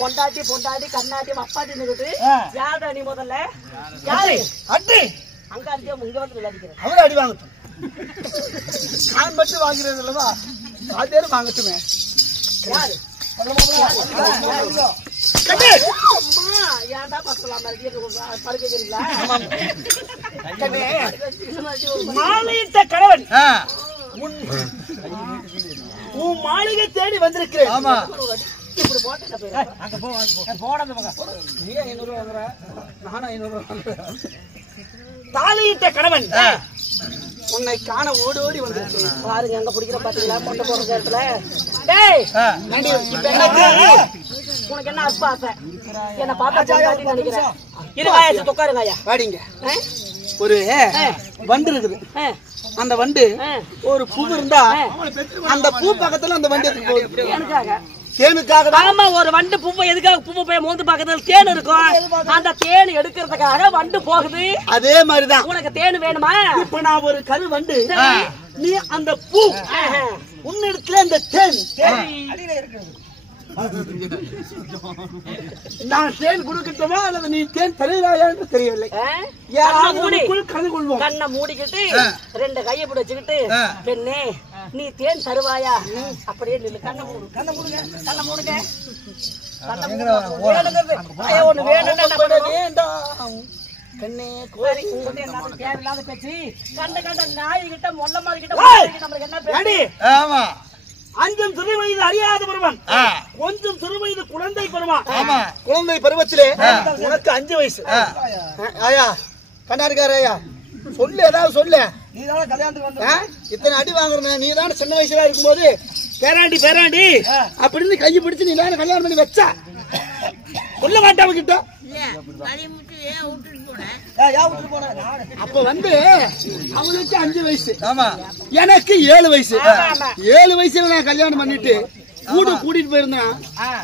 பொண்டாட்டி பொண்டாட்டி கண்ணாட்டி அப்பாட்டி யாரு நீ முதல்ல யாரு அங்க அடிக்க இங்க வந்து விளையாடிக்கிறேன் அவரு அடி வாங்கட்டும் நான் மட்டும் வாங்குறது இல்லவா அதே வாங்கட்டுமே யாரு மாலையிட்ட கணவன் உன் மாளிகை தேடி வந்திருக்கிறேன். ஆமா தாலியிட்ட கணவன் உன்னை காண ஓடி ஓடி வந்து பாருங்க எங்க பிடிக்கிற பாத்தீங்களா கொண்டு போற இடத்துல உனக்கு என்ன அப்பா ஆசை என்ன பார்த்தா நினைக்கிறேன் இருவாயாச்சு தொக்காருங்க ஐயா வாடிங்க ஒரு வண்டு இருக்குது அந்த வண்டு ஒரு பூ இருந்தா அந்த பூ பக்கத்துல அந்த வண்டு எனக்காக தேனுக்காக ஆமா ஒரு வண்டு பூவை எதுக்காக பூவை போய் மோந்து பக்கத்துல தேன் இருக்கும் அந்த தேன் எடுக்கிறதுக்காக வண்டு போகுது அதே மாதிரிதான் உனக்கு தேன் வேணுமா இப்ப நான் ஒரு கரு வண்டு நீ அந்த பூ உன்னிடத்துல அந்த தேன் நான் தேன் கொடுக்கட்டுமா அல்லது நீ தேன் தருவாயா என்று தெரியவில்லை கண்ணை மூடிக்கிட்டு ரெண்டு கையை பிடி வச்சுக்கிட்டு பெண்ணே நீ தேன் தருவாயா அப்படியே நில்லு கண்ணை மூடு கண்ணை மூடுங்க கண்ணை மூடுங்க ஒண்ணு வேண்டாம் கண்ணே கோரி தேவையில்லாத பேச்சு கண்ட கண்ட நாய் கிட்ட மொல்ல மாதிரி கிட்ட நம்மளுக்கு என்ன பேச்சு அஞ்சும் சிறு வயது அறியாத பருவம் கொஞ்சம் சிறு வயது குழந்தை பருவம் குழந்தை பருவத்திலே உனக்கு 5 வயசு ஆயா கண்ணாடிக்கார ஐயா சொல்லு ஏதாவது சொல்லு நீதான கல்யாணத்துக்கு இத்தனை அடி வாங்குற நீதான சின்ன வயசுல இருக்கும்போது பேராண்டி பேராண்டி அப்படின்னு கையை பிடிச்சு நீ தானே கல்யாணம் பண்ணி வச்சா சொல்ல மாட்டாம கிட்ட அப்ப வந்து அவனுக்கு 5 வயசு எனக்கு 7 வயசு 7 வயசுல நான் கல்யாணம் பண்ணிட்டு ஊடு கூட்டிட்டு போயிருந்தேன்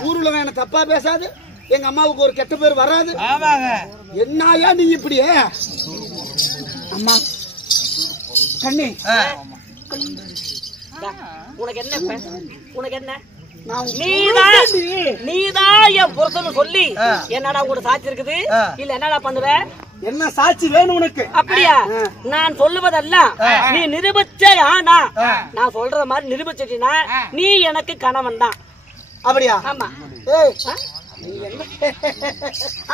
ஊருல என்ன தப்பா பேசாது எங்க அம்மாவுக்கு ஒரு கெட்ட பேர் வராது என்னையா நீ இப்படி அம்மா கண்ணி உனக்கு என்ன உனக்கு என்ன நீதான் என் புருஷன் சொல்லி என்னடா கூட சாட்சி இருக்குது இல்ல என்னடா பண்ணுவ என்ன சாட்சி வேணும் உனக்கு அப்படியா நான் சொல்லுவதெல்லாம் நீ நிரூபிச்சா நான் சொல்றத மாதிரி நிரூபிச்சிட்டீனா நீ எனக்கு கணவன் தான் அப்படியா ஆமா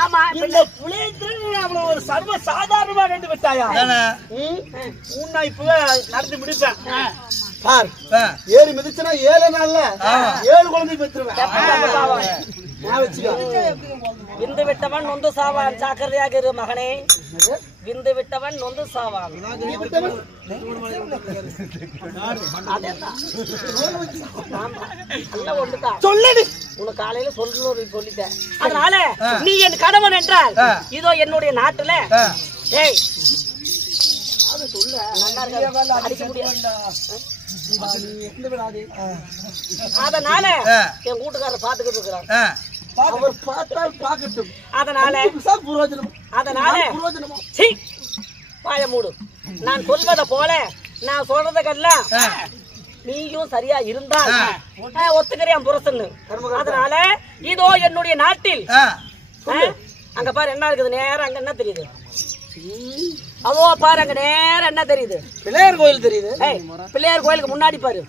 ஆமா இந்த புளியத்துல அவ்வளவு ஒரு சர்வ சாதாரணமா கண்டு விட்டாயா உன்னை இப்ப நடந்து முடிப்பேன் பார் ஏறி மிதிச்சுனா 7 நாள்ல 7 குழந்தை பெற்றுருவேன் விந்து விட்டவன் நொந்து சாவான் ஜாக்கிரதையாக இரு மகனே விந்து விட்டவன் நொந்து சாவான் சொல்லு உனக்கு காலையில சொல்லிட்டேன் அதனால நீ என் கணவன் என்றால் இதோ என்னுடைய நாட்டுல ஏய் அதனால என் கூட்டுக்காரர் பாத்துக்கிட்டு இருக்கிறான் அவர் பார்த்தால் பார்க்கட்டும் அதனால வாய மூடு நான் சொல்வதை போல நான் சொல்றதுக்கெல்லாம் நீயும் சரியா இருந்தால் ஒத்துக்கிறேன் புருஷன்னு அதனால இதோ என்னுடைய நாட்டில் அங்க பாரு என்ன இருக்குது நேரம் அங்க என்ன தெரியுது அவோ பாரு அங்க நேரம் என்ன தெரியுது பிள்ளையார் கோயில் தெரியுது பிள்ளையார் கோயிலுக்கு முன்னாடி பாரு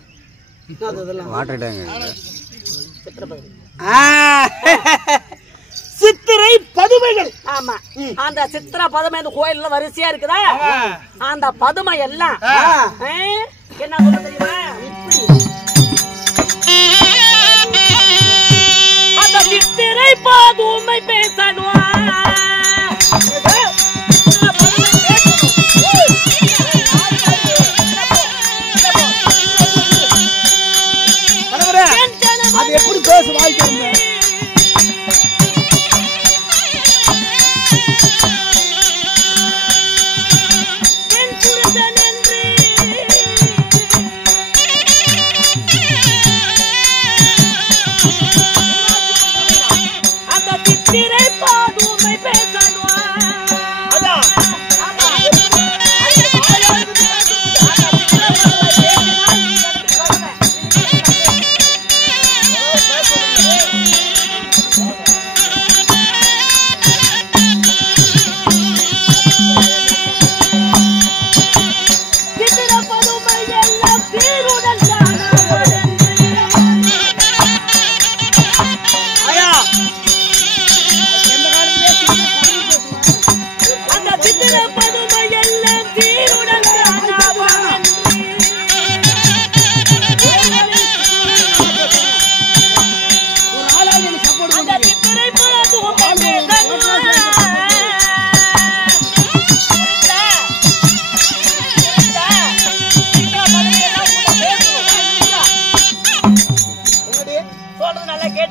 சித்திரை பதுமைகள் ஆமா அந்த சித்திரை பதுமை இந்த கோயில்ல வரிசையா இருக்குதா அந்த பதுமை எல்லாம் என்ன சொல்ல தெரியுமா அந்த சித்திரை பதுமை பேசணும் அது எப்படி பேச வாய்க்காங்க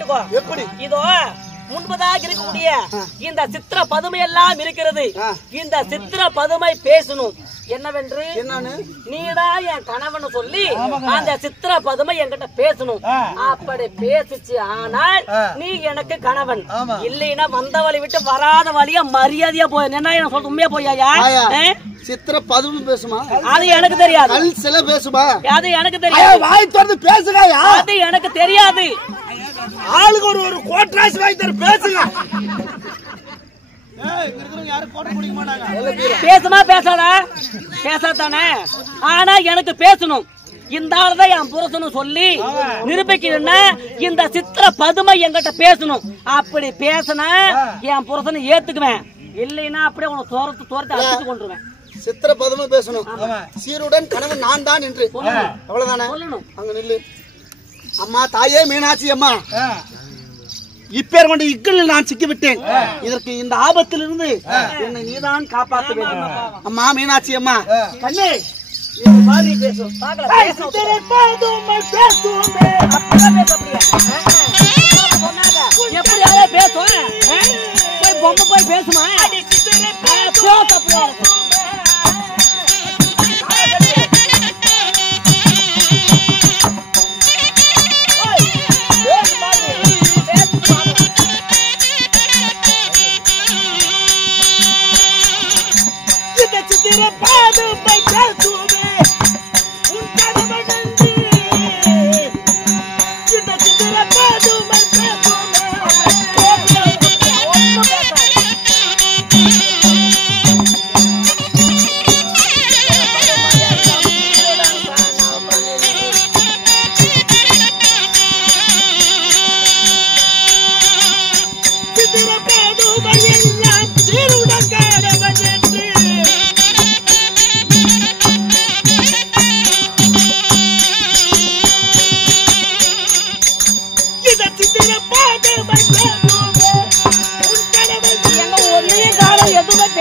கேட்டுக்கோ. எப்படி? இதோ முன்பதாக இருக்கக்கூடிய இந்த சித்திர பதுமை எல்லாம் இருக்கிறது. இந்த சித்திர பதுமை பேசணும் என்னவென்று, நீதான் என் கணவன் சொல்லி அந்த சித்திர பதுமை என்கிட்ட பேசணும். அப்படி பேசிச்சு ஆனால் நீ எனக்கு கணவன், இல்லைன்னா வந்த வழி விட்டு வராத வழியா மரியாதையா போய் என்ன சொல்ற உண்மையா போய்யா? சித்திர பதுமை பேசுமா? அது எனக்கு தெரியாது. சில பேசுமா? அது எனக்கு தெரியாது. வாய் திறந்து பேசுங்க. அது எனக்கு தெரியாது. ஆளுக்கு ஒரு கோட்ராஸ் வாய் தர பேசுங்க. பேசுமா பேசாதா? பேசாதானே. ஆனா எனக்கு பேசணும். இந்த ஆளுதான் என் புருஷனும் சொல்லி நிரூபிக்கணும்னா இந்த சித்திர பதுமை என்கிட்ட பேசணும். அப்படி பேசினா என் புருஷனை ஏத்துக்குவேன், இல்லைன்னா அப்படியே உனக்கு தோரத்து அடிச்சு கொண்டுருவேன். சித்திர பதுமை பேசணும். சீருடன் கணவன் நான் தான் என்று அவ்வளவுதானே சொல்லணும். அங்க நில்லு. அம்மா தாயே மீனாட்சி அம்மா, இப்பேர் கொண்டு இக்கலில் நான் சிக்கிவிட்டேன். இதற்கு இந்த ஆபத்திலிருந்து என்னை நீதான் காப்பாற்ற வேண்டும். அம்மா மீனாட்சி அம்மா, கண்ணே பேசும். எப்படியாவது பேசுவேன். போய் பொம்மை போய் பேசுமா?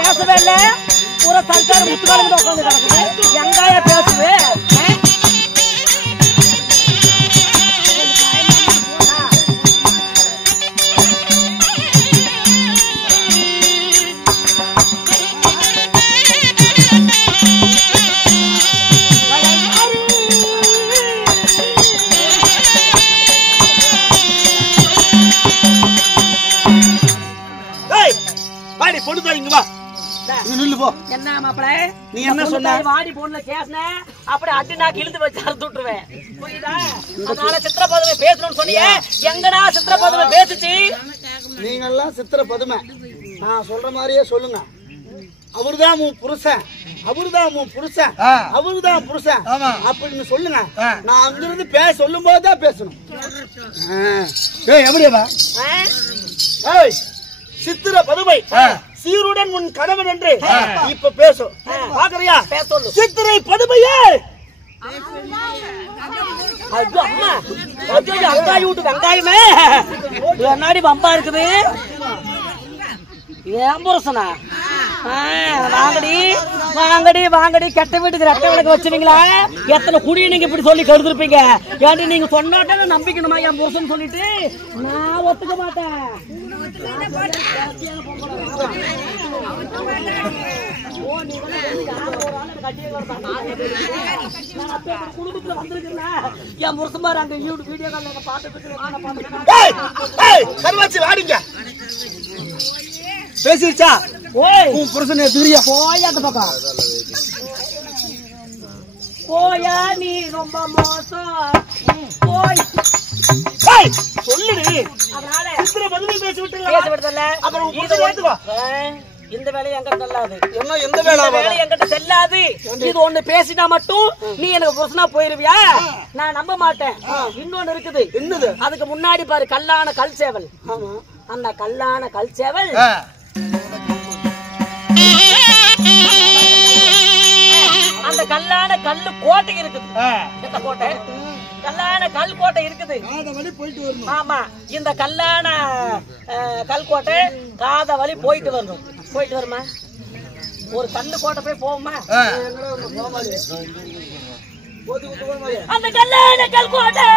பேசவே இல்ல. பூரா சர்க்கார முத்துக்காலுக்கு உட்காந்து கிடக்குது. எங்காய பேசுது? என்ன மாப்பிள நீ என்ன சொன்ன? வாடி போன்ல கேஸ்ன அப்படி அடி நான் இழுத்து வச்சு அறுத்து விட்டுருவேன். புரியுதா? அதனால சித்திர பதுமை பேசணும்னு சொன்னீங்க. எங்கடா சித்திர பதுமை பேசுச்சு? நீங்க எல்லாம் சித்திர பதுமை நான் சொல்ற மாதிரியே சொல்லுங்க. அவர்தான் உன் புருஷன், அவர்தான் உன் புருஷன், அவர்தான் புருஷன் அப்படின்னு சொல்லுங்க. நான் அங்கிருந்து சொல்லும் போதுதான் பேசணும். எப்படியா சித்திர பதுமை சீருடன் உன் கணவன் என்று இப்ப பேசும். பாக்குறியா? சித்திரை பதுமையே வெங்காய விட்டு வெங்காயமே என்னாடி பம்பா இருக்குது. ஏன் புருஷனா? வாங்கடி வாங்கடி வாங்கடி. கெட்ட வீட்டுக்கு ரெட்டை விளக்கு வச்சுவீங்களா? எத்தனை குடி நீங்க இப்படி சொல்லி கருதுருப்பீங்க. ஏன்டி நீங்க சொன்னாட்ட நம்பிக்கணுமா என் புருஷன் சொல்லிட்டு? நான் ஒத்துக்க மாட்டேன். குடும்பத்துல வந்திருக்கிறேன் என் புருஷன் பாரு. அங்க வீடியோ கால்ல பாத்துட்டு வாடிங்க பேசிருச்சா? உன் புருஷனே துரியா போய் அந்த பக்கம் போயா. நீ ரொம்ப மோசம் போய் சொல்லுடி. அதனால சித்திர பதுமை பேசி விட்டுல. அப்புறம் இந்த வேலையை என்கிட்ட செல்லாது. என்ன எந்த வேலை என்கிட்ட செல்லாது? இது ஒண்ணு பேசினா மட்டும் நீ எனக்கு புருஷனா போயிருவியா? நான் நம்ப மாட்டேன். இன்னொன்னு இருக்குது. என்னது? அதுக்கு முன்னாடி பாரு கல்லான கல் சேவல். அந்த கல்லான கல் சேவல் அந்த கல்லான கல்லு கோட்டை இருக்குது. எந்த கோட்டை? கல்லான கல் கோட்டை இருக்குது. ஆமா, இந்த கல்லான கல் கோட்டை காத வழி போயிட்டு வரணும். போயிட்டு வருமா? ஒரு கல்லு கோட்டை போய் போவோமா? அந்த கல்லான கல் கோட்டை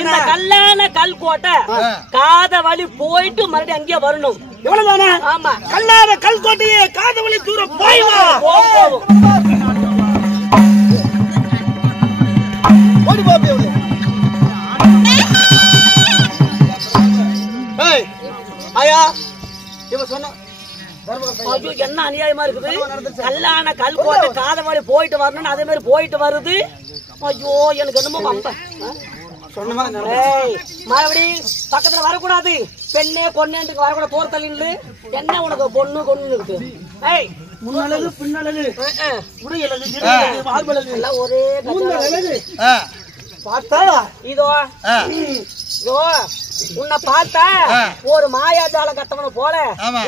இந்த கல்யாண கல்கோட்டை காத வழி போயிட்டு மறுபடியும் அங்கேயே வரணும். எவ்வளவுதானே? ஆமா. கல்லாத கல்கோட்டையே காத வழி தூரம் போய் வா. ஓடி போ அப்படியே. ஏய் ஆயா இவ சொன்ன ஐயோ என்ன அநியாயமா இருக்குது. கல்யாண கல்கோட்டை காத வழி போயிட்டு வரணும், அதே மாதிரி போயிட்டு வருது. ஐயோ எனக்கு என்னமோ வம்ப சொன்ன மாதிரி மறுபடி பக்கத்துல வரக்கூடாது. பெண்ணே கொன்னேன்ட்டு வரக்கூடாது. தோர் தள்ளின்னு என்ன உனக்கு பொண்ணு கொண்டு இருக்குது. ஏய் முன்னழகு பின்னழகு உடையழகு மார்பழகு எல்லாம் ஒரே பார்த்தா இதோ இதோ உன்னை பார்த்தா ஒரு மாயாஜால கத்தவனை போல,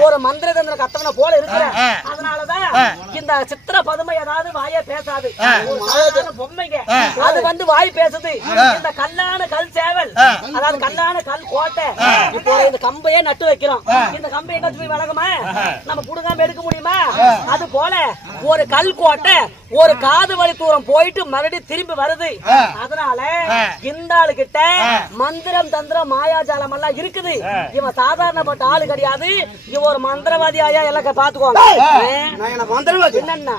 ஒரு மந்திரதந்திர கத்தவனை போல இருக்கிற. அதனாலதான் இந்த சித்திர பதுமை ஏதாவது வாய பேசாது. பொம்மைங்க அது வந்து வாய் பேசுது. இந்த கல்லான கல் சேவல், அதாவது கல்லான கல் கோட்டை, இப்போ இந்த கம்பையே நட்டு வைக்கிறோம். இந்த கம்பை எங்க போய் வழக்கமா நம்ம புடுங்காம எடுக்க முடியுமா? அது போல ஒரு கல் கோட்டை ஒரு காது வழி தூரம் போயிட்டு மறுபடியும் திரும்பி வருது. அதனால இந்த ஆளு கிட்ட மந்திரம் தந்திரம் மாயாஜாலம் எல்லாம் இருக்குது. இவன் சாதாரணப்பட்ட ஆளு கிடையாது. இவன் ஒரு மந்திரவாதி. ஆயா எல்லாம் பாத்துக்கோங்க. மந்திரவாதி என்னன்னா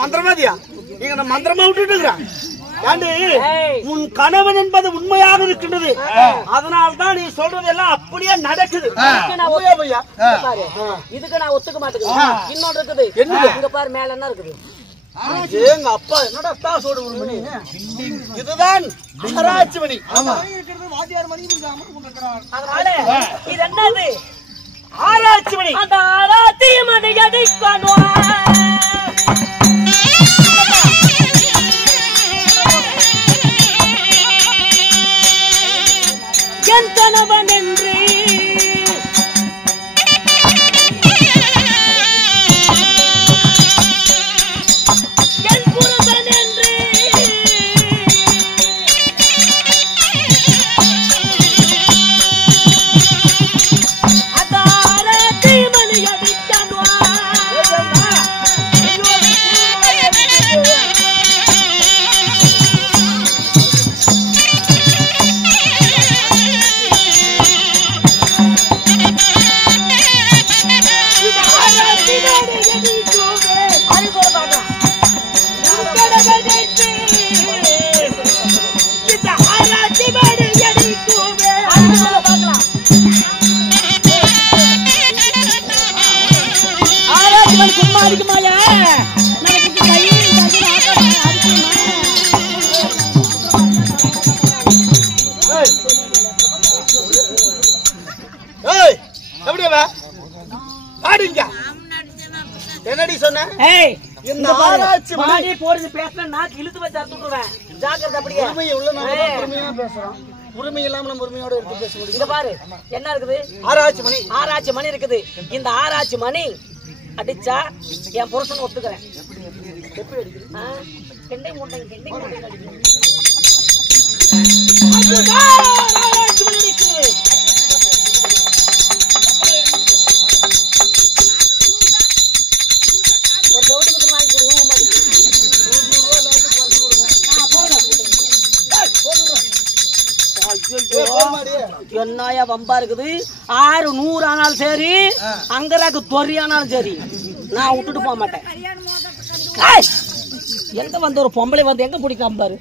மந்திரவாதியா? நீங்க மந்திரமா விட்டுட்டு இருக்கிறான். உன் கணவன் என்பது உண்மையாக இருக்கின்றது. அதனால்தான் நீ சொல்றது எல்லாம் அப்படியே நடக்குது. இதுக்கு நான் ஒத்துக்க மாட்டேங்குது. இன்னொன்று இருக்குது. இங்க பாரு மேல என்ன இருக்குது. எங்க அப்பா என்னடா தாசோடு ஒரு மணி. இதுதான் ஆராய்ச்சி மணி. அதனால இது என்னது? ஆராய்ச்சி மணி. அந்த ஆராய்ச்சி மணி அடிக்கணும். என் கணவன் என்று என் புருஷன் என்று அதாரத்தி மணி அடிக்கணும். அடிக்குமாயா நமக்கு என்னடி சொன்ன? இந்த ஆராய்ச்சி மணி போறது பேசுற நான் இழுத்து வச்சு அறுத்துடுவேன். ஜாக்கிரதை. அப்படியே உரிமையை உள்ள நாம உரிமையா பேசுறோம். உரிமை இல்லாம நம்ம உரிமையோட எடுத்து பேச முடியும். இங்க பாரு என்ன இருக்குது. ஆராய்ச்சி மணி. ஆராய்ச்சி மணி இருக்குது. இந்த ஆராய்ச்சி மணி அடிச்சா என் புருஷன் ஒத்துக்கிறேன். எப்படி அடிக்குது? கெண்டை மூட்டை கெண்டை மூட்டை அடிக்குது. ஆராய்ச்சி மணி அடிக்குது. என்னையா வம்பா இருக்குது. 600 ஆனாலும் சரி, அங்கராக்கு தொரியானாலும் சரி, நான் விட்டுட்டு போக மாட்டேன். எங்க வந்து ஒரு பொம்பளை வந்து எங்க பிடிக்காம பாரு.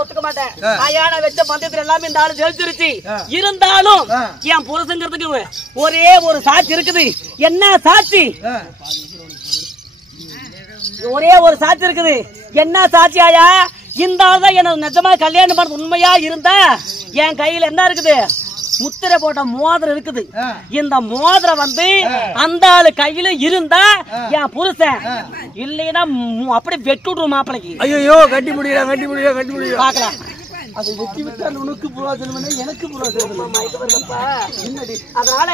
ஒத்துக்க மாட்டேன். வச்ச மந்திரத்துல எல்லாமே இந்த ஆளு ஜெயிச்சிருச்சு. இருந்தாலும் என் புருஷங்கிறதுக்கு ஒரே ஒரு சாட்சி இருக்குது. என்ன சாட்சி? ஒரே ஒரு சாட்சி இருக்குது. என்ன சாட்சி ஆயா? இந்த ஆள் தான் என்ன நிஜமா கல்யாணம் பண்ண உண்மையா இருந்தா என் கையில என்ன இருக்குது? முத்திரை போட்ட மோதிரம் இருக்குது. இந்த மோதிரம் வந்து அந்த ஆளு கையில இருந்தா என் புருஷன், இல்லைன்னா அப்படி வெட்டுடும் மாப்பிளைக்கு. ஐயோ கட்டி முடியல கட்டி முடியல கட்டி முடியல பாக்கலாம். அது வெட்டி விட்டால் உனக்கு புரோஜனம், எனக்கு புரோஜனம். அதனால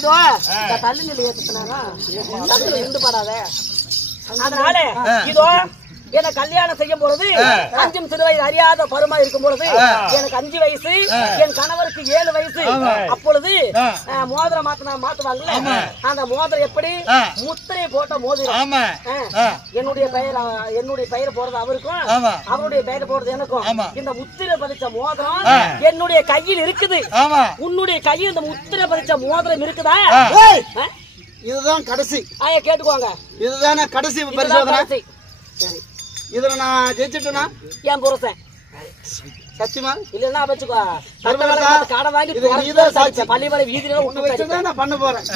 இதோ தள்ளுநிலை ஏத்துனாங்க இருந்து பாடாத. அதனால இதோ என்ன கல்யாணம் செய்யும் பொழுது 5 சிறு வயது அறியாத பருமா இருக்கும் பொழுது எனக்கு 5 வயசு, என் கணவருக்கு 7 வயசு. அப்பொழுது மோதிரம் மாத்துவாங்கல்ல, அந்த மோதிரம் எப்படி முத்திரை போட்ட மோதிரம். என்னுடைய பெயர் போறது அவருக்கும், அவருடைய பெயர் போறது எனக்கும். இந்த முத்திரை பதிச்ச மோதிரம் என்னுடைய கையில் இருக்குது. உன்னுடைய கையில் இந்த முத்திரை பதிச்ச மோதிரம் இருக்குதா? இதுதான் கடைசி. கேட்டுக்கோங்க, இதுதானே கடைசி பரிசோதனை. இதுல நான் ஜெயிச்சிட்டேனா என் புருஷன் சத்தியமா இல்லன்னா வச்சுக்கோ. கடை வாங்கி பள்ளிமலை வீதியில வச்சுதான் நான் பண்ண போறேன்.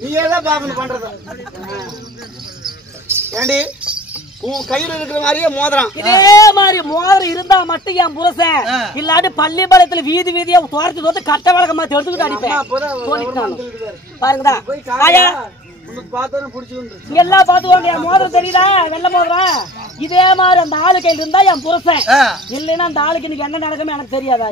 நீயே தான் பாக்கணும் பண்றது. ஏண்டி உன் கையில இருக்கிற மாதிரியே மோதிரம், இதே மாதிரி மோதிரம் இருந்தா மட்டும் என் புருஷன். இல்லாட்டி பள்ளிப்பாளையத்துல வீதி வீதியா தோர்த்து கட்ட வழக்கமா எடுத்துக்கிட்டு அடிப்பேன். பாருங்கடா எல்லாம் பாத்துவாங்க. என் மோதிரம் தெரியுதா? வெள்ள மோதிரம். இதே மாதிரி அந்த ஆளு கையில் இருந்தா என் புருஷன். இல்லைன்னா அந்த ஆளுக்கு இன்னைக்கு என்ன நடக்குமே எனக்கு தெரியாதா?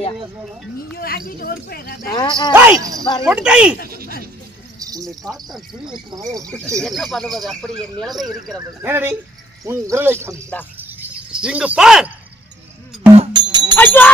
என்ன பண்ணுவது? அப்படி என் நிலைமை இருக்கிறது. உன் விரலை காமிடா. இங்க பார். ஐயோ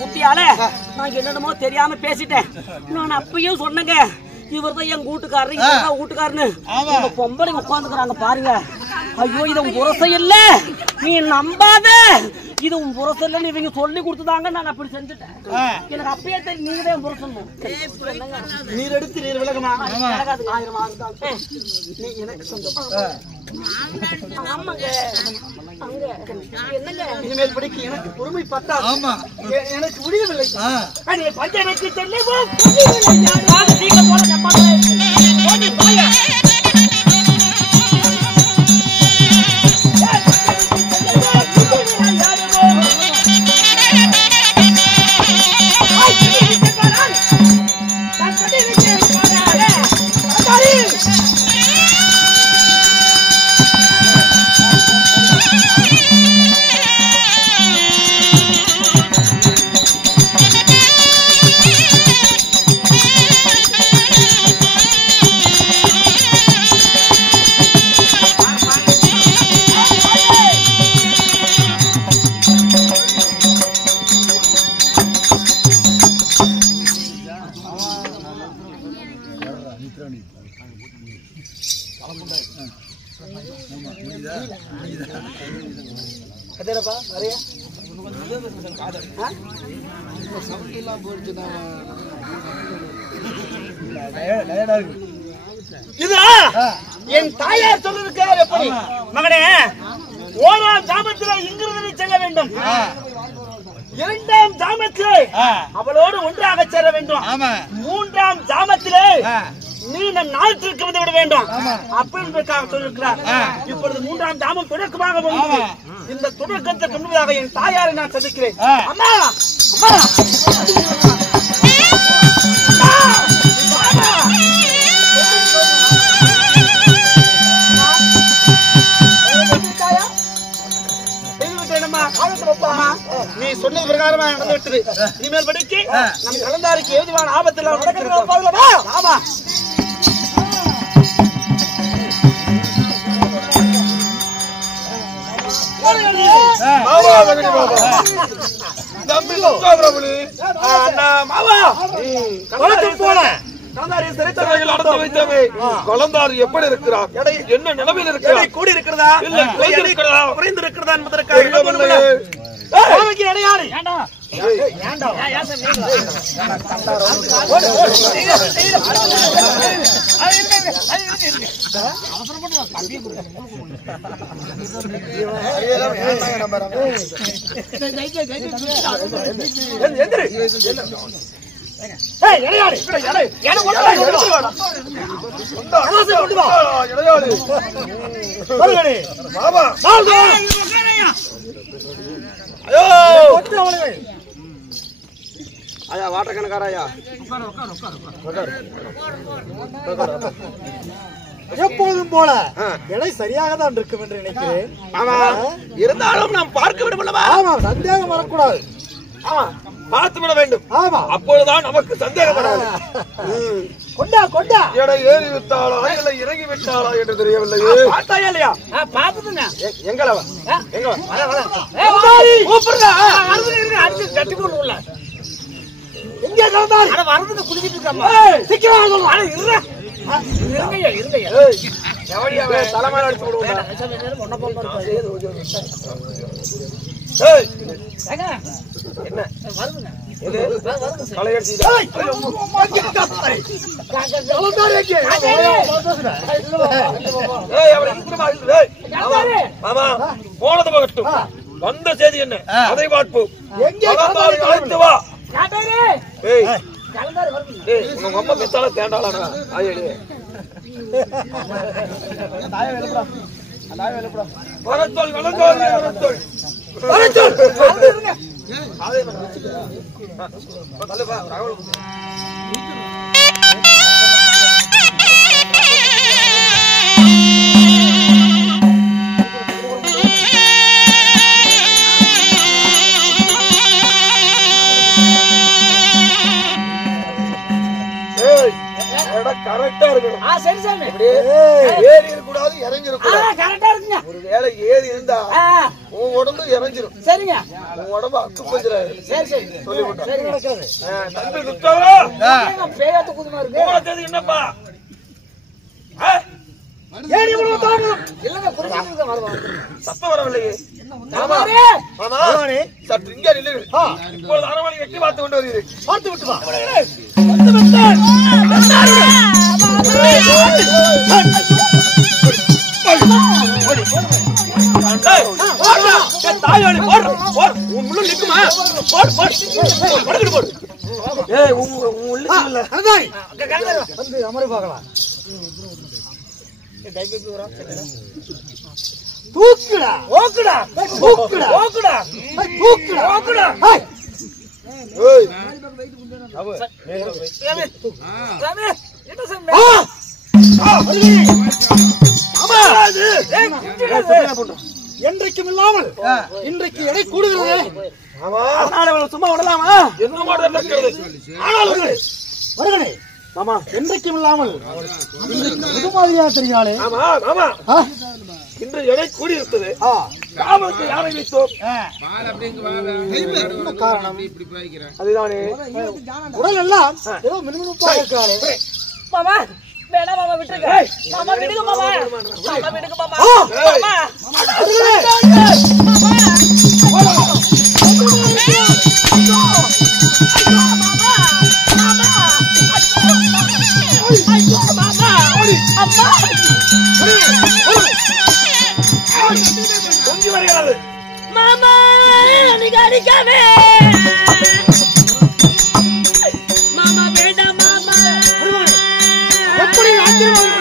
புத்தியால நான் என்னென்னமோ தெரியாம பேசிட்டேன். நான் அப்பயும் சொன்னேங்க, இவர்தான் என் கூட்டுக்காரரு, இவர்தான் வீட்டுக்காரன்னு. பொம்பளை உட்காந்துக்கிறாங்க பாருங்க. ஐயோ இது உன் புரசை இல்ல, நீ நம்பாத, இது உன் புரசை இல்லன்னு இவங்க சொல்லி கொடுத்துதாங்க. நான் அப்படி செஞ்சுட்டேன். எனக்கு அப்பயே தெரியும் நீங்க தான் புரசணும். நீர் எடுத்து நீர் விலகமா நீ எனக்கு சொந்தம். ஆமாங்க. இனிமேல் படிக்க எனக்கு பொறுமை பத்தா. எனக்கு முடியவில்லை. பஞ்சனைக்கு செல்லுவோம். என் தாயார் சொல்லிருக்கார். எப்படி மகனே, 1ஆம் ஜாமத்திலே இங்கிருந்து செல்ல வேண்டும், 2ஆம் ஜாமத்திலே அவளோடு ஒன்றாக சேர வேண்டும், 3ஆம் ஜாமத்திலே நீ நம் நாட்டிற்கு வந்து விட வேண்டும் அப்படின்றதுக்காக சொல்லிருக்கிறார். இப்பொழுது 3ஆம் ஜாமம் தொடக்கமாக போகுது. இந்த தொடக்கத்திற்கு முன்பதாக என் தாயாரை நான் சந்திக்கிறேன். அம்மா அம்மா நீ சொன்ன பிரகாரமா நடந்துவிட்டது. இனிமேல் படிக்கு நம் கலந்தாருக்கு ஏதுவான ஆபத்தில் ஆமா. கலந்தார் எப்படி இருக்கிறார்? என்ன நிலைமையில் இருக்கிறார்? கூடி இருக்கிறதா இல்ல குறைந்து இருக்கிறதா என்பதற்காக ஏன்டா ஐயா வாட்டர் கணக்காராயா எப்போதும் போல எடை சரியாக தான் இருக்கும் என்று நினைக்கிறேன். இருந்தாலும் நாம் பார்க்க வேண்டும் அல்லவா? ஆமா, சந்தேகம் வரக்கூடாது. ஆமா, பார்த்து விட வேண்டும். ஆமா, அப்பொழுதுதான் நமக்கு சந்தேகம் வராது. கொண்டா கொண்டா எடை ஏறி விட்டாளா இல்லை இறங்கி விட்டாளா என்று தெரியவில்லையே. பார்த்தாயா இல்லையா? பாத்துதுங்க எங்களவ எங்க கூப்பிடுங்க கட்டி கொண்டு உள்ள எங்க கலந்தாரு அட வரதுக்கு குடிச்சிட்டு இருக்கம்மா சீக்கிரம் சொல்லுங்க. அட இருங்கய்யா இருங்கய்யா எவடியாவே தலைமையில அடிச்சு விடுவோம். ஒன்ன போல் என்ன வருதுங்க இது வருதுங்க தலையடிச்சு போனது போகட்டும். வந்த செய்தி என்ன அதை பார்ப்போம். அழைத்து வா. உங்க அம்மா பித்தால தேண்டாளா வரத்தோல் வளர்ந்தோல் வரத்தோல் கரெக்டா இருக்கணும். சரி சாமி ஏறி இருக்கக்கூடாது இறங்கி இருக்கக்கூடாது. கரெக்டா இருக்குங்க. ஒரு வேளை ஏறி இருந்தா உன் உடம்பு இறங்கிரும். சரிங்க உன் உடம்பு அக்குப்பஞ்சிராது. சரி சரி சொல்லிவிட்டேன். சரி நடக்கிறது தம்பி சுத்தவா பேயாத்து குதுமா இருக்கு என்னப்பா ஏறி இவ்வளவு தாங்க இல்லங்க குடிச்சிட்டு வருவாங்க சத்தம் வரவில்லையே. மாமா சற்று இங்கே நில்லுங்கள். இப்பொழுது அரவணை எட்டி பார்த்து கொண்டு வருகிறேன். பார்த்து விட்டு வா. வந்து அமரு பார்க்கலாம். தூக்குடா ஓக்குடா தூக்குடா ஓக்குடா தூக்குடா ஓக்குடா ஏய் சாமி என்ன சாமி என்றைக்கும் இல்லாமல் இன்றைக்கு எடை கூடுகிறது. சும்மா விடலாமா? என்ன மாட்டது வருகனே மாமா, என்றைக்கும் இல்லாமல் புது மாதிரியா தெரியாளே. ஆமா ஆமா, இன்று எடை கூடி இருந்தது. காவலுக்கு யாரை வைத்தோம்? என்ன காரணம்? அதுதானே உடல் எல்லாம் ஏதோ மினுமினுப்பாக இருக்காளே. மாமா வேணா மாமா விட்டுருங்க. மாமா விடுங்க மாமா. மாமா விடுங்க மாமா. கொஞ்சம் வருகிறது. மாமா நீங்க அடிக்காமே. மாமா வேண்டாம் மாமா. எப்படி ஆச்சரியமாக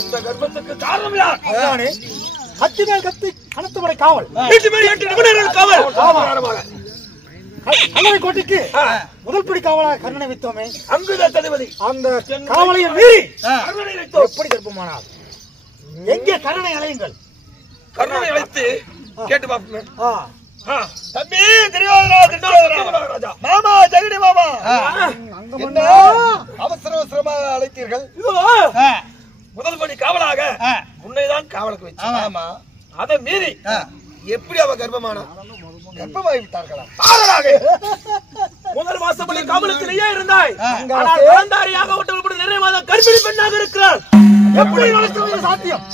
இந்த கர்ப்பத்துக்கு காரணம் யார்? கத்தி மேல் கத்தி கனத்தவரை காவல். வீட்டு மேல் 8 நிமிடங்கள் காவல். கல்லறை கோட்டைக்கு முதல் பிடி காவலாக கர்ணனை வைத்தோமே. அங்குதான் தளபதி. அந்த காவலையை மீறி கர்ணனை வைத்தோம். எப்படி கர்ப்பமானார்? எங்கே கர்ணனை அலையுங்கள். கர்ணனை அழைத்து கேட்டு பார்ப்போம். தம்பி ராஜா மாமா ஜெகடி மாமா என்ன அவசர அவசரமாக அழைத்தீர்கள்? முதல் படி காவலாக உன்னைதான் காவலுக்கு வச்சு. ஆமா, அதை மீறி எப்படி அவ கர்ப்பமானா? கர்ப்பமாகி விட்டார்களா? முதல் மாசப்படி காவலத்திலேயே இருந்தாய். ஆனால் குழந்தாரியாக விட்டு நிறைய மாதம் கர்ப்பிணி பெண்ணாக இருக்கிறார். எப்படி நடக்கிறது சாத்தியம்?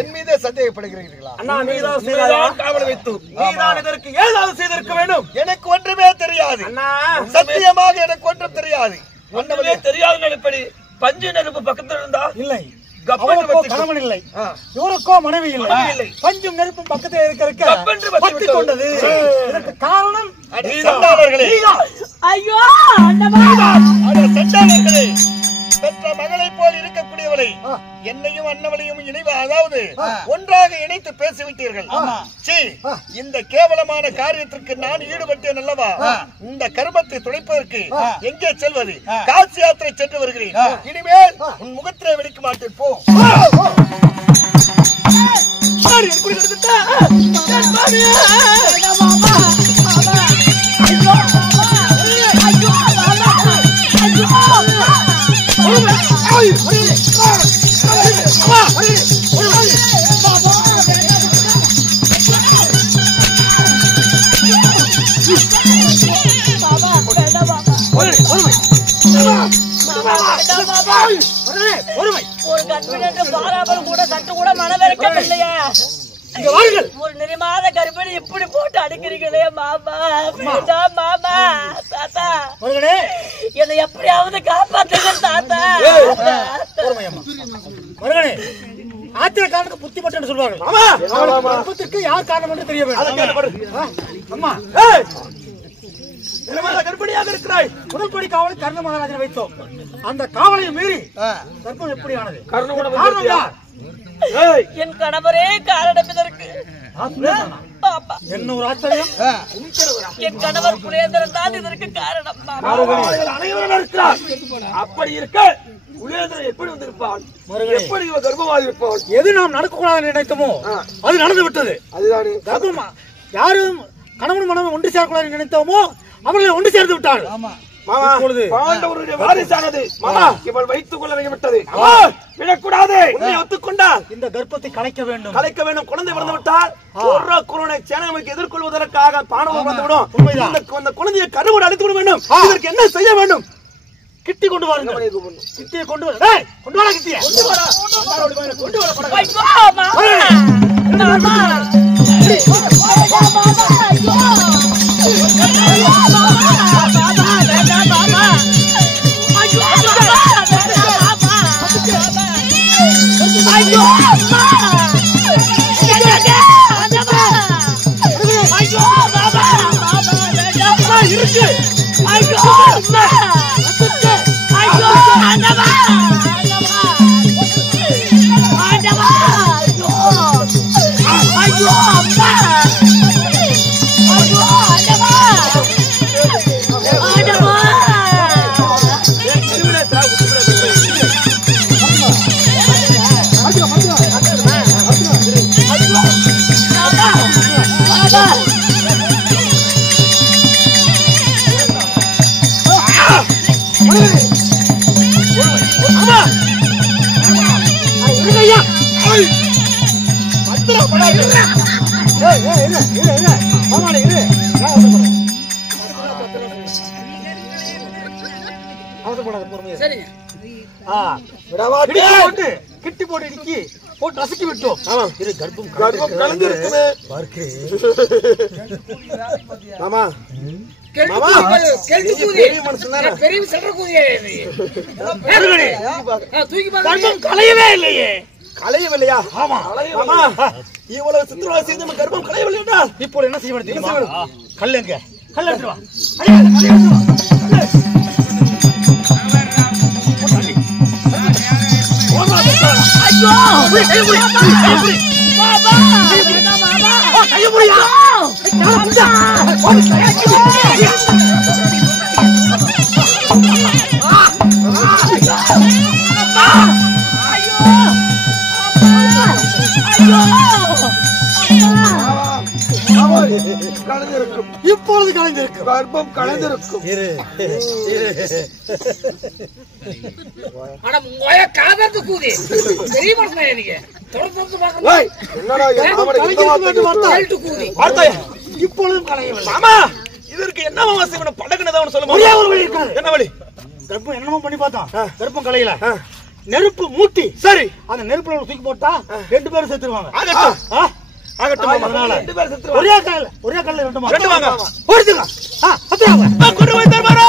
என் மீதே சந்தேகப்படுகிறீர்களா? அண்ணா, நீதான் காவல் வைத்து நீதான் இதற்கு ஏதாவது செய்திருக்க வேண்டும். எனக்கு ஒன்றுமே தெரியாது அண்ணா, சத்தியமாக எனக்கு ஒன்றும் தெரியாது. ஒன்றுமே தெரியாத எப்படி பஞ்சு நெருப்பு பக்கத்தில் இருந்தா இல்லை, அவருக்கோ கணவன் இல்லை, இவருக்கோ மனைவி இல்லை, பஞ்சும் நெருப்பும் பக்கத்தில் இருக்கிற பற்றி கொண்டது. இதற்கு காரணம் ஐயோ சண்டாளர்களே, பெற்ற மகளை போல் இருக்கக்கூடியவளை என்னையும் அண்ணவளையும் இணைவு, அதாவது ஒன்றாக இணைத்து பேசிவிட்டீர்கள். இந்த கேவலமான காரியத்திற்கு நான் ஈடுபட்டேன் அல்லவா? இந்த கர்மத்தை துடைப்பதற்கு எங்கே செல்வது? காசி யாத்திரை சென்று வருகிறேன். இனிமேல் உன் முகத்திலே வெடிக்க மாட்டேன். போ. ஒரு கர்ப்பிணி பாராமல் கூட சற்று கூட மனதிறக்கவில்லையா? ஒரு நிறைமாத கர்ப்பிணி இப்படி போட்டு அடிக்கிறீங்களே மாமா. வேண்டாம் மாமா. தாத்தா, என்னை எப்படியாவது காப்பாற்றுங்க தாத்தா. ஆத்திரக்காரனுக்கு புத்தி பட்டு சொல்வார்கள். யார் காரணம் என்று தெரிய வேண்டும். அம்மா, கர்ப்பிணியாக இருக்கிறாய். முதல் படி காவலை கர்ண மகாராஜனை வைத்தோம். அந்த காவலை மீறி கர்ப்பம் எப்படி ஆனது? என் கணவரே காரணம் இதற்கு. என்ன ஒரு ஆச்சரியம்! என் கணவர் புலேந்திரன் தான் இதற்கு காரணம். அனைவரும் இருக்கிறார். அப்படி இருக்க புலேந்திரன் எப்படி வந்திருப்பான்? எப்படி கர்ப்பமாக இருப்பான்? எது நாம் நடக்கக்கூடாது நினைத்தோமோ அது நடந்து விட்டது. அதுதானே கர்ப்பமா யாரும் கணவன் மனைவி ஒன்று சேரக்கூடாது நினைத்தோமோ அவர்களை ஒன்று சேர்ந்து விட்டார்கள். பாண்டவருடைய வாரிசானது இவள் வைத்துக் கொள்ள விட்டது. விடக்கூடாது. ஒத்துக்கொண்டால் இந்த கர்ப்பத்தை கலைக்க வேண்டும். குழந்தை பிறந்து விட்டால் குருனை சேனைக்கு எதிர்கொள்வதற்காக பானவம் வந்துவிடும். இந்த குழந்தையை கருவோடு அழைத்து விட வேண்டும். இதற்கு என்ன செய்ய வேண்டும்? கிட்டி கொண்டு வாருங்கள். கிட்டியை கொண்டு வர கொண்டு வர கிட்டியை கிட்டி போட்டு இடிக்கி போட்டு ரசிக்கி விட்டோம். கர்ப்பம் கலந்திருக்குமே. மாமா கலையவே இல்லையே. கலையவில்லையா? இவ்வளவு சித்திரவதை செய்து நம்ம கர்ப்பம் கலையவில்லை என்றால் இப்போ என்ன செய்ய வேண்டும்? கல்லுங்க கல்ல எடுத்து வா. கலந்திருக்கும். இப்பொழுது கலைந்திருக்கும். கர்ப்பம் கலந்திருக்கும். ஆனா உங்க காதத்து கூதி பெரிய மனுஷனா நீங்க தொடர்ந்து பாக்கணும். ஏய், என்னடா வார்த்தை இப்பொழுதும் கலையவில்லை. மாமா, இதற்கு என்ன மாமா செய்யணும்? படக்குனதான் சொல்ல ஒரே ஒரு வழி இருக்காது. என்ன வழி? கர்ப்பம் என்னமோ பண்ணி பார்த்தோம், கர்ப்பம் கலையில. நெருப்பு மூட்டி சரி, அந்த நெருப்புல தூக்கி போட்டா 2 பேரும் செத்துருவாங்க. ஆகட்டும் ஆகட்டும். அதனால 2 பேர் செத்துருவாங்க. ஒரே கல்ல 2 மாங்க. 2 வாங்க. போடுங்க. செத்துறாங்க. கொண்டு போய் தருமாரே.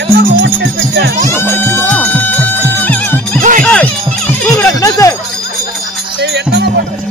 எல்லாம் ஓட்டல் பிச்சை. என்னமா பண்றது?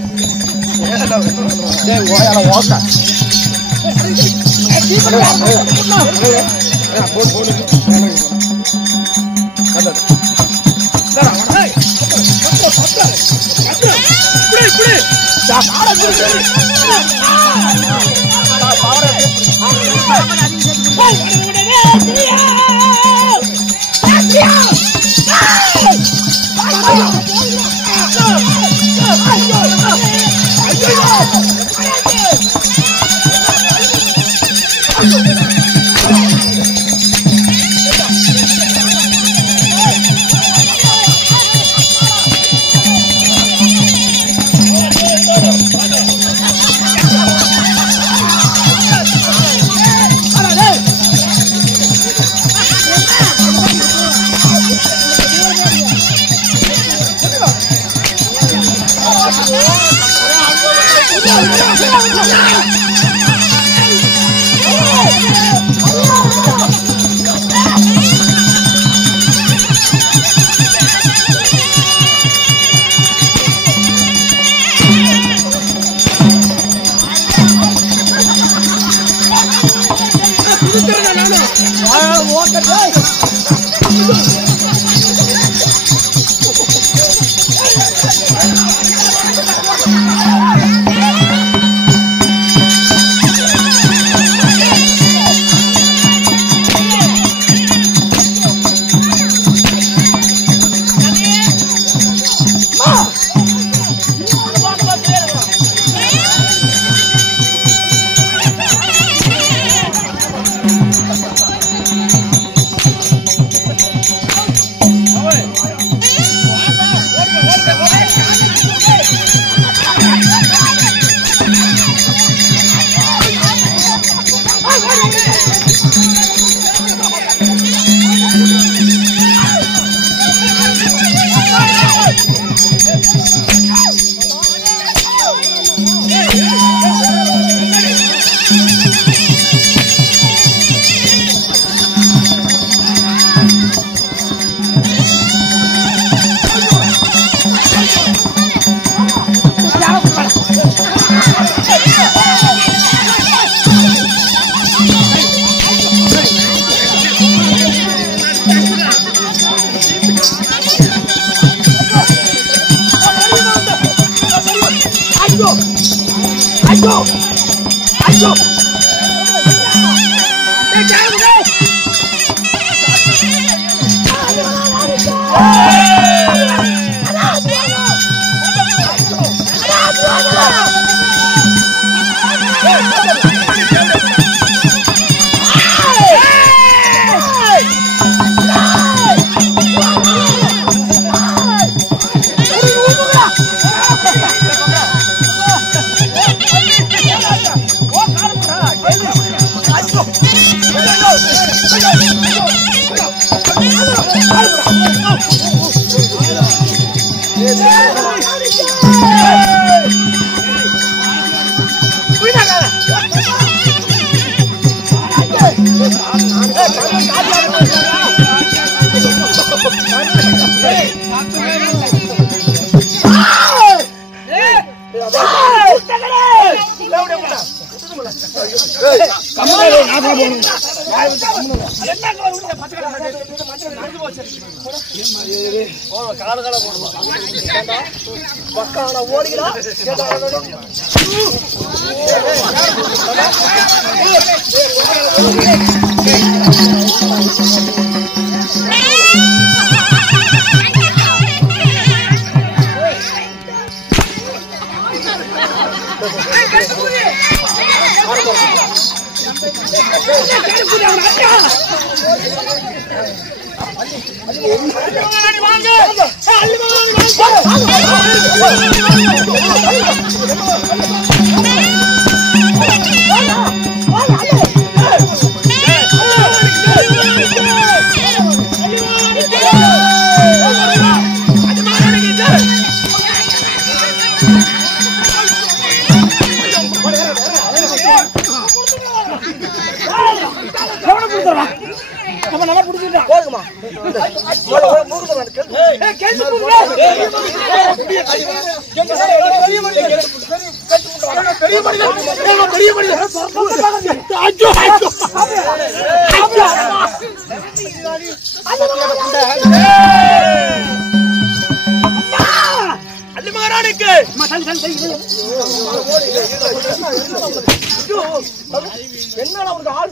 என்னடா உனக்கு ஆள்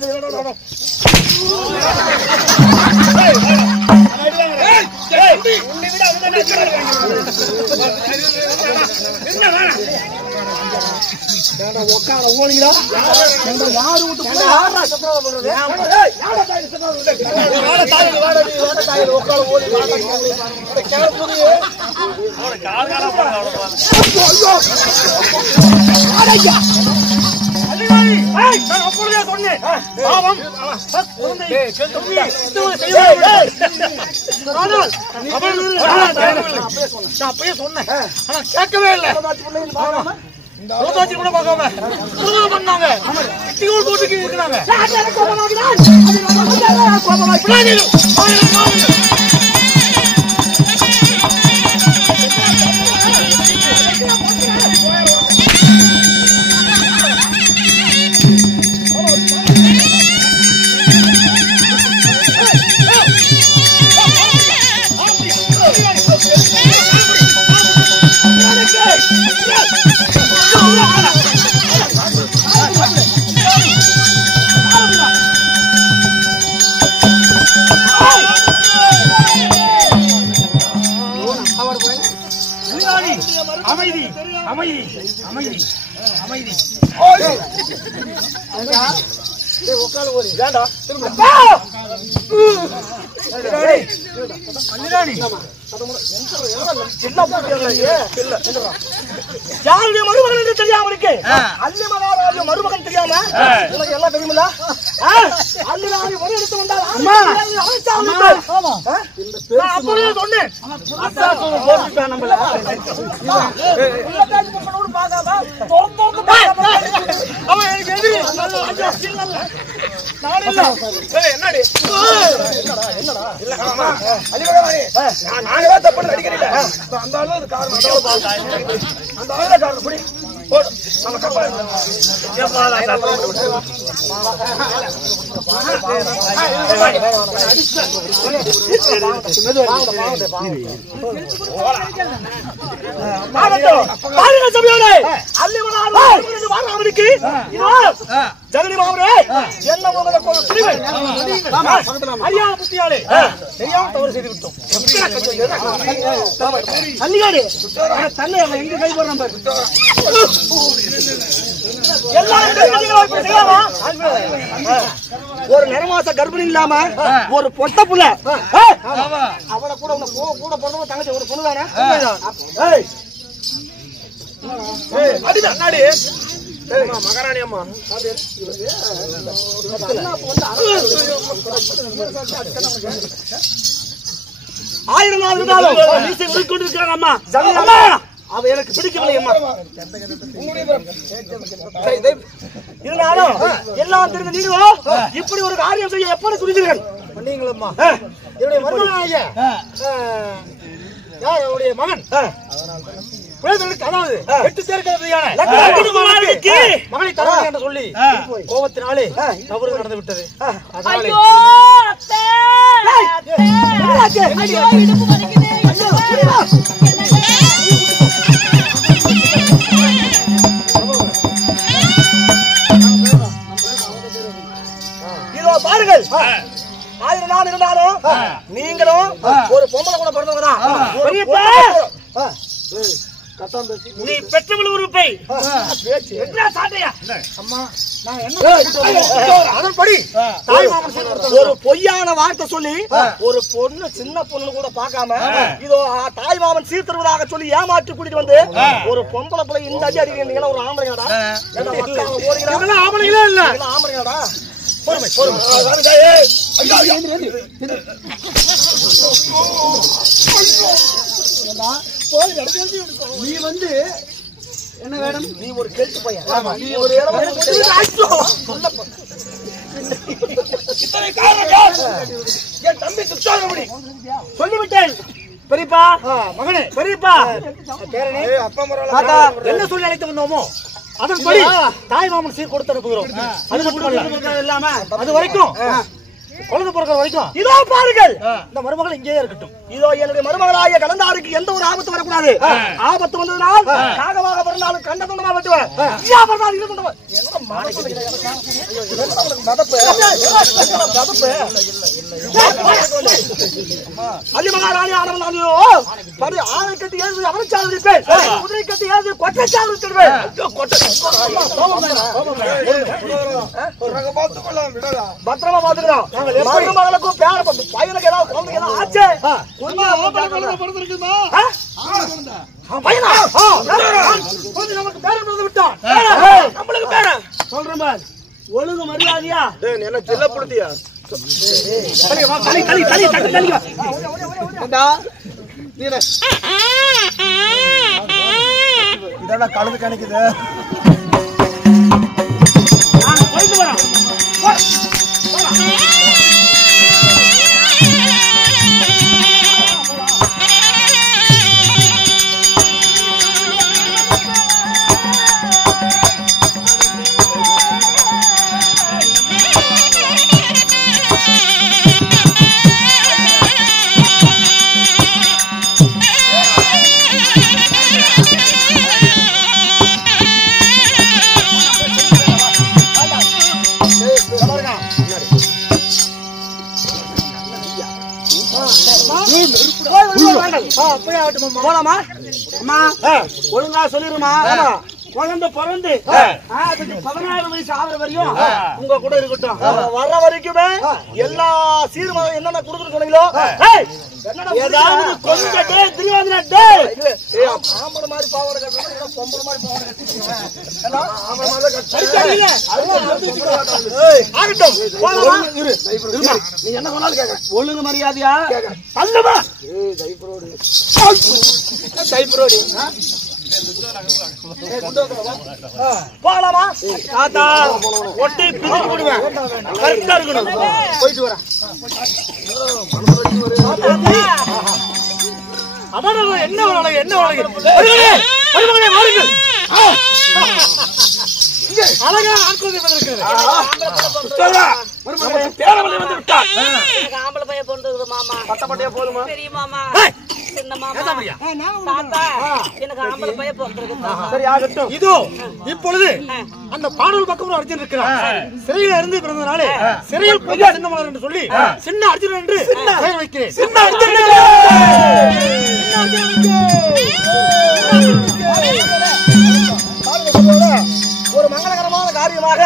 ஓடிங்களா யாரு விட்டு அப்பொழுதே சொன்னேன் பாவம் அப்பயே சொன்னேன் ஆனா கேட்கவே இல்லை கூட பார்க்காம பண்ணாங்க போட்டு இருக்கிறாங்க அமைதி அமைதி அமைதி அமைதி யாருடைய மருமகன் என்று தெரியாம இருக்கு அல்லிமலாருடைய மருமகன் தெரியாம உனக்கு எல்லாம் தெரியுமில்ல அல்லிமலாரி ஒரு எடுத்து வந்தால் அப்படியே சொன்னேன் அவன் எனக்கு எதிரி என்னடி நானே தப்பு நடிக்கிறீங்க அந்த அளவு காரணம் அந்த அளவு காரணம் புடி போடு நம்ம கப்பல் ஜெகனி மாமரே என்ன ஹரியானா புத்தியாளே தெரியாம தவறு செய்து விட்டோம் தண்ணிகாடு தண்ணி எங்க கை போடுறான் பாரு ஒரு நிறமாச கர்ப்பிணி இல்லாம ஒரு பொட்ட புள்ள அவளை கூட கூட பிறந்த தங்கச்சி ஒரு பொண்ணு தானே மகாராணி அம்மா ஆயிரம் நாள் இருந்தாலும் கொண்டிருக்கிறாங்க அம்மா அவ எனக்கு பிடிக்கவில்லை அம்மா இருந்தாலும் எல்லாம் தெரிஞ்ச நீங்களும் இப்படி ஒரு காரியம் செய்ய எப்படி துணிஞ்சீர்கள் பண்ணீங்களம்மா என்னுடைய மருமகனாகிய என்னுடைய மகன் அதாவது எட்டு மகளை தரவில்லை என்று சொல்லி கோபத்தினாலே தவறு நடந்து விட்டது. இதோ பாருங்கள், 1000 நாள் இருந்தாலும் நீங்களும் ஒரு பொம்பளை கூட பிறந்தவங்க தான். நீ பெற்றவள் உறுப்பை என்ன சாட்டையா அம்மா நான் என்ன அதன்படி தாய் மாமன் ஒரு பொய்யான வார்த்தை சொல்லி ஒரு பொண்ணு சின்ன பொண்ணு கூட பார்க்காம இதோ தாய் மாமன் சீர்திருவதாக சொல்லி ஏமாற்றி கூட்டிட்டு வந்து ஒரு பொம்பளை பிள்ளை இந்த அடி அடிக்கிறீங்க ஒரு ஆம்பளைங்கடா ஆம்பளைங்களே இல்ல ஆம்பளைங்கடா நீ வந்து என்ன வேணும் நீ ஒரு கெட்டு பையன் நீ ஒரு என் தம்பி சுற்றாதபடி சொல்லிவிட்டேன் பெரியப்பா மகனே பெரியப்பா என்ன சொல்லி அழைத்து வந்தோமோ அதன்படி தாய் மாமன் சீர் கொடுத்து அனுப்புகிறோம். அது மட்டுமல்ல இல்லாம அது வரைக்கும் குழந்தை பிறக்கிற வரைக்கும் இதோ பாருங்கள் இந்த மருமகள் இங்கேயே இருக்கட்டும். இதோ என்னுடைய மருமகளாகிய கலந்தாருக்கு எந்த ஒரு ஆபத்து வரக்கூடாது. ஆபத்து வந்ததுனால் காகமாக பிறந்தாலும் கண்ட துண்டமா வெட்டுவேன். ஐயா பிறந்தாலும் இது துண்டமா அதிமகாராணி ஆனவனாலியோ படி ஆணை கட்டி ஏது அவரைச்சால் இருப்பேன், குதிரை கட்டி ஏது கொட்டைச்சால் இருப்பேன். பத்திரமா பாத்துக்கிறோம். மருமகளுக்கும் பேர பையனுக்கு ஏதாவது குழந்தைக்கு ஏதாவது ஆச்சு நம்மளுக்கு பேர சொல்றேன். ஒழுங்கு மரியாதையா என்ன செல்லப்படுத்தியா இதெல்லாம் கலந்து கணக்குது. போயிட்டு வரோம். போலாமா? அம்மா ஒழுங்கா சொல்லிருமா. குழந்தை பிறந்து 16 வயசு ஆகிற வரையும் உங்க கூட இருக்கட்டும். வர்ற வரைக்குமே எல்லா சீர்மம் என்னென்ன கொடுத்துட்டு சொன்னீங்களோ ஏதாவது கொண்டுட்டே திருவாதிரட்டே ஆம்பளை மாதிரி பாவாடை கட்டுறோம், பொம்பளை மாதிரி பாவாடை ஆகட்டும். நீ என்ன சொன்னாலும் கேட்க. ஒழுங்கு மரியாதையா அல்லவா டைப்ரோடு போலாமா? தாத்தா ஒட்டி பிரிச்சு போடுவேன். கரெக்டா இருக்கணும். போயிட்டு வரேன். அதான் என்ன உலகம் என்ன உலகம் அழகா ஆட்கள் பேரவளை வந்து விட்டார். ஆம்பளை பையன் பொண்ணு மாமா பட்டப்பட்டியா போதுமா? பெரிய மாமா சின்ன மாமா தாத்தா எனக்கு ஆம்பளை பையன் பொறுத்திருக்கு. சரி ஆகட்டும். இதோ இப்பொழுது அந்த பாடல் பக்கம் அர்ஜுன் இருக்கிறார். சிறையில் இருந்து பிறந்தனாலே சிறையில் புதிய சின்ன மலர் என்று சொல்லி சின்ன அர்ஜுன் என்று பெயர் வைக்கிறேன். சின்ன அர்ஜுன் ஒரு மங்களகரமான காரியமாக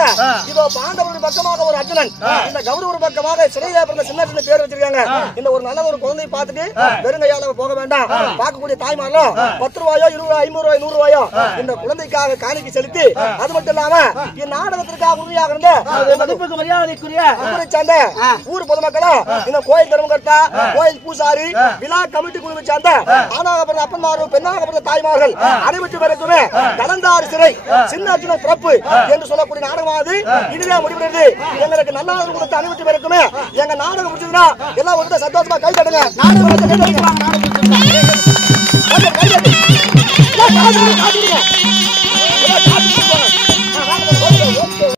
இதோ பாண்டவருடைய பக்கமாக ஒரு அர்ஜுனன், இந்த கௌரவ பக்கமாக சிறையா பிறந்த சின்ன சின்ன பேர் வச்சிருக்காங்க. இந்த ஒரு நல்ல ஒரு குழந்தையை பார்த்துட்டு வெறுங்கையால போக வேண்டாம். பார்க்கக்கூடிய தாய்மார்களும் 10 ரூபாயோ 20 ரூபாய் 50 ரூபாய் 100 ரூபாயோ இந்த குழந்தைக்காக காணிக்கை செலுத்தி, அது மட்டும் இல்லாம இந்நாடகத்திற்காக உறுதியாக இருந்த மதிப்புக்கு மரியாதைக்குரிய ஊரை சார்ந்த ஊர் பொதுமக்களும் இந்த கோயில் தர்மகர்த்தா, கோயில் பூசாரி, விழா கமிட்டி குழுவை சார்ந்த ஆணாக பிறந்த அப்பன்மாரும் பெண்ணாக பிறந்த தாய்மார்கள் அனைவற்று பேருக்குமே கலந்தாறு சிறை சின்ன அர்ஜுனன் பிறப்பு என்று சொல்லக்கூடிய நாடகமானது இதுவே முடிவடைந்து எங்களுக்கு நல்ல கொடுத்த அனைவற்று பேருக்குமே எங்க நாடகம் முடிச்சதுன்னா எல்லாம் வந்து சந்தோஷமா கை தட்டுங்க. நாடகம்